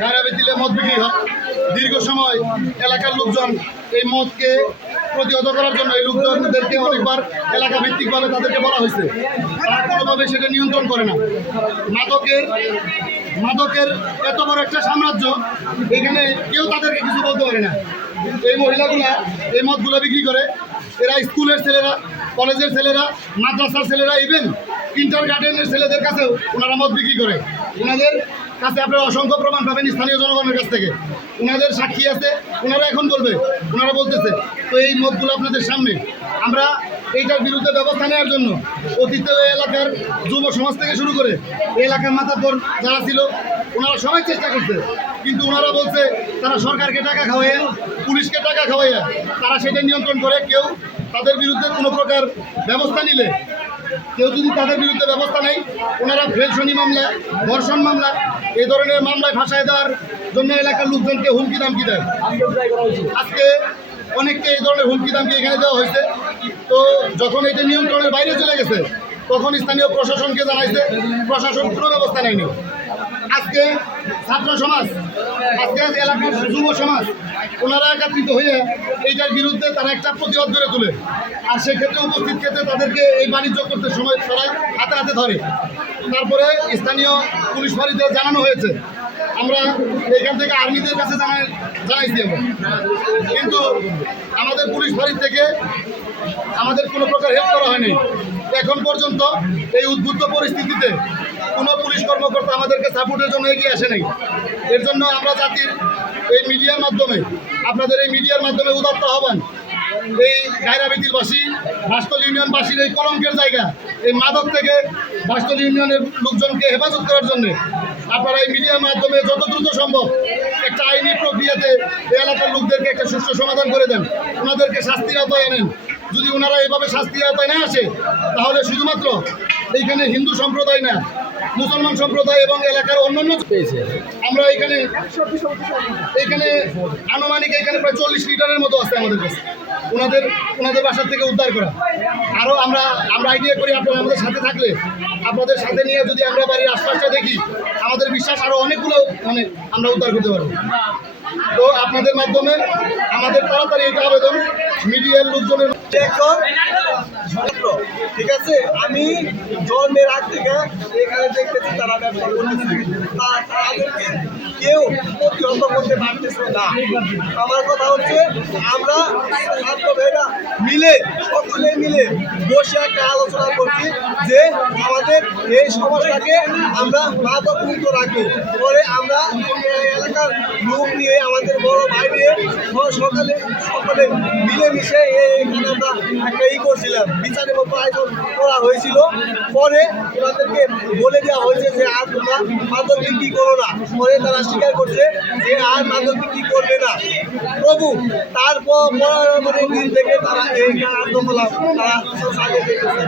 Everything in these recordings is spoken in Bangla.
গায়রাবেতিলে মদ বিক্রি হয়। দীর্ঘ সময় এলাকার লোকজন এই মদকে প্রতিহত করার জন্য এই লোকজনদেরকে অনেকবার এলাকা ভিত্তিকভাবে তাদেরকে বলা হয়েছে, তারা কোনোভাবে সেটা নিয়ন্ত্রণ করে না। মাদকের এত বড় একটা সাম্রাজ্য, এখানে কেউ তাদেরকে কিছু বলতে পারে না। এই মহিলাগুলা এই মদগুলো বিক্রি করে। এরা স্কুলের ছেলেরা, কলেজের ছেলেরা, মাদ্রাসার ছেলেরা, ইভেন ইন্টার গার্ডেনের ছেলেদের কাছেও ওনারা মদ বিক্রি করে। ওনাদের কাছে আপনারা অসংখ্য প্রমাণ পাবেন স্থানীয় জনগণের কাছ থেকে। ওনাদের সাক্ষী আছে, ওনারা এখন বলবে, ওনারা বলতেছে। তো এই মদগুলো আপনাদের সামনে, আমরা এইটার বিরুদ্ধে ব্যবস্থা নেওয়ার জন্য অতীতে এলাকার যুব সমাজ থেকে শুরু করে এলাকার মাথাপর যারা ছিল ওনারা সবাই চেষ্টা করছে, কিন্তু ওনারা বলছে তারা সরকারকে টাকা খাওয়াইয়া, পুলিশকে টাকা খাওয়াইয়া তারা সেটা নিয়ন্ত্রণ করে। কেউ তাদের বিরুদ্ধে কোনো প্রকার ব্যবস্থা নিলে, কেউ যদি তাদের বিরুদ্ধে ব্যবস্থা নেয়, ওনারা ফেলশনি মামলা, ধর্ষণ মামলা, এই ধরনের মামলায় ফাঁসায় দেওয়ার জন্য এলাকার লোকজনকে হুমকি দামকি দেয়। আজকে অনেককে এই ধরনের হুমকি দামকি এখানে দেওয়া হয়েছে। তো যখন এটা নিয়ন্ত্রণের বাইরে চলে গেছে, তখন স্থানীয় প্রশাসনকে জানাইছে, প্রশাসন কোনো ব্যবস্থা নেয়নি। আজকে ছাত্র সমাজ, আজকে এলাকার যুব সমাজ, ওনারা একত্রিত হয়ে এইটার বিরুদ্ধে তারা একটা প্রতিবাদ গড়ে তোলে। আর সেক্ষেত্রে উপস্থিত ক্ষেত্রে তাদেরকে এই বাণিজ্য করতে সময় তারা হাতে হাতে ধরে। তারপরে স্থানীয় পুলিশ ফাঁড়িতে জানানো হয়েছে, আমরা এখান থেকে আর্মিদের কাছে জানাইছি আমরা, কিন্তু আমাদের পুলিশ ফাঁড়ির থেকে আমাদের কোনো প্রকার হেল্প করা হয়নি। এখন পর্যন্ত এই উদ্বুদ্ধ পরিস্থিতিতে কোনো পুলিশ কর্মকর্তা আমাদেরকে সাপোর্টের জন্য এগিয়ে আসে নাই। এর জন্য আমরা জাতির এই মিডিয়ার মাধ্যমে, আপনাদের এই মিডিয়ার মাধ্যমে উদাত্ত আহ্বান, এই গায়রাবেতিলবাসী, ভাস্কল ইউনিয়নবাসীর এই কলঙ্কের জায়গা, এই মাদক থেকে ভাস্কল ইউনিয়নের লোকজনকে হেফাজত করার জন্য আপনারা এই মিডিয়ার মাধ্যমে যত দ্রুত সম্ভব একটা আইনি প্রক্রিয়াতে এই এলাকার লোকদেরকে একটা সুষ্ঠু সমাধান করে দেন, ওনাদেরকে শাস্তির আওতায় আনেন। যদি ওনারা এভাবে শাস্তির আওতায় না আসে, তাহলে শুধুমাত্র এইখানে হিন্দু সম্প্রদায় না, মুসলমান সম্প্রদায় এবং এলাকার অন্যান্য আমরা এইখানে আনুমানিক এখানে প্রায় 40 লিটারের মতো আছে আমাদের কাছে, ওনাদের বাসার থেকে উদ্ধার করা। আরও আমরা আইডিয়া করি, আপনারা আমাদের সাথে থাকলে, আপনাদের সাথে নিয়ে যদি আমরা বাড়ির আশপাশটা দেখি, আমাদের বিশ্বাস আরও অনেকগুলো আমরা উদ্ধার করতে পারবো। তো আপনাদের মাধ্যমে আমাদের তাড়াতাড়ি এটা আবেদন মিডিয়ার লোকজনের। ঠিক আছে, আমি জন্মের আগ থেকে এখানে দেখতেছি তারা ব্যবসা করতেছে, তাদেরকে কেউ প্রতিহত করতে পারতেছে না। আমার কথা হচ্ছে, আমরা ছাত্র ভাইরা মিলে, সকলে মিলে বসে একটা আলোচনা করছি যে আমাদের এই সমস্যাকে আমরা মাদকমুক্ত রাখবো। পরে আমরা এলাকার লোক নিয়ে, আমাদের বড় ভাই নিয়ে সকলে মিলেমিশে এখানে আমরা একটা করছিলাম, বিচারের মতো আয়োজন করা হয়েছিল। পরে ওনাদেরকে বলে দেওয়া হয়েছে যে আর তোমরা মাদক বিক্রি করো না। পরে তারা স্বীকার করছে যে আর মাদক বিক্রি করবে না। প্রভু তারপর থেকে তারা এই কার্যকলাপ তারা আগে দেখেছে।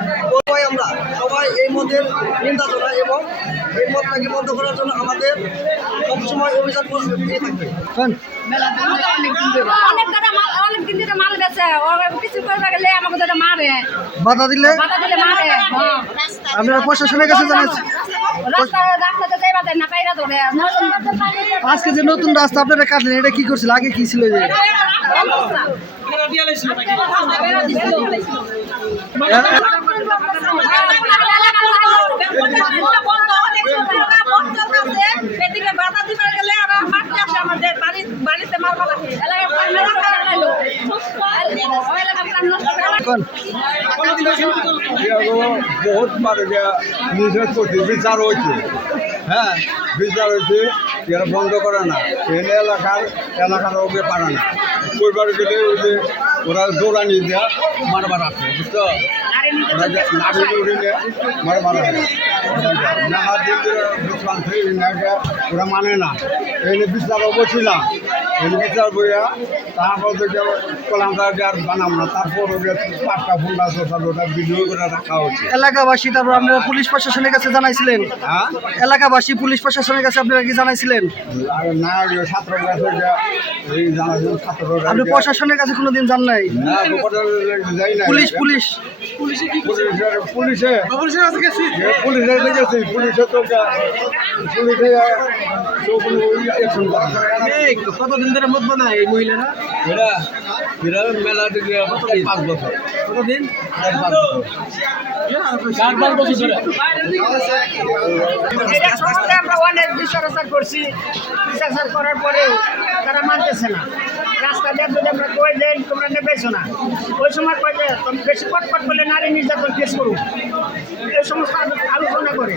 আমরা সবাই এই মদের নিন্দা জানাই এবং এই মদটাকে বন্ধ করার জন্য আমাদের সবসময় অভিযান দিয়ে থাকবে। বাধা দিলে আপনারা প্রশাসনের কাছে জানাচ্ছেন। আজকে যে নতুন রাস্তা আপনারা কাটলেন, এটা কি করছিল, আগে কি ছিল? বহুত নিষেধ করছে, বিচার হয়েছে, হ্যাঁ বিচার হয়েছে, এরা বন্ধ করে না। এনে এলাকার ওকে পারে না, পরিবার গেলে ওই যে ওরা দৌড়ানি দেওয়া মারবার আছে, বুঝতো? ওরা লাঠি উড়িলে মারবার আছে, ওরা মানে না। এনে বিচার বলছিলাম, বিচার বইয়া তারপর থেকে কলামটা আর বানাম না, তারপর ওটা 5টা ফোন আছে ওটা ভিডিও করে রাখা হচ্ছে। এলাকাবাসী তারপর আপনারা পুলিশ প্রশাসনের কাছে জানাইছিলেন? হ্যাঁ, এলাকাবাসী পুলিশ প্রশাসনের কাছে আপনারা কি জানাইছিলেন? আর না ছাত্রের কাছে এই জানাচ্ছেন ছাত্ররা আপনি প্রশাসনের কাছে কোনোদিন যান নাই? না, যাই না। পুলিশ পুলিশ পুলিশে পুলিশে গেছি, পুলিশে তো কতদিন ধরে মত বানায় এই মহিলারা? এরা মেলা থেকে 5 বছর। কতদিন? 4-5 বছর ধরে। এটা সম্বন্ধে আমরা অনেক বিচার করছি, বিচার করার পরেও তারা মানতেছে না। রাস্তা দিয়ে যদি আমরা কই দেন তোমরা নেবেছো না, ওই সময় কই যে তুমি বেশি পটপট করলে নারী নির্যাতন কেস করুন, এই সমস্ত আলোচনা করে।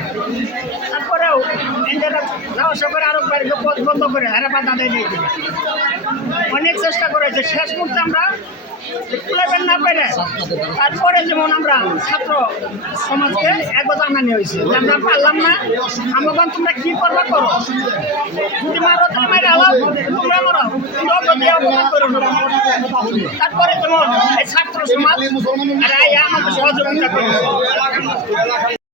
তারপরেও এনজিওটা যাওয়া করে আরো বাড়িকে পথ বন্ধ করে হারা বাধা দেয় দিবে। অনেক চেষ্টা করেছে, শেষ মুহূর্তে আমরা খুলেবেন না পেরে তারপরে যেমন আমরা ছাত্র সমাজকে একবার জানানি হয়েছে যে আমরা পারলাম না, আমরা তোমরা কি করবা করো, যদি মারো তাহলে মাইরে আলাও, তোমরা মারো কিন্তু অগ্রতি অবমান করো না। তারপরে যেমন এই ছাত্র সমাজ আমাদের সহযোগিতা করে।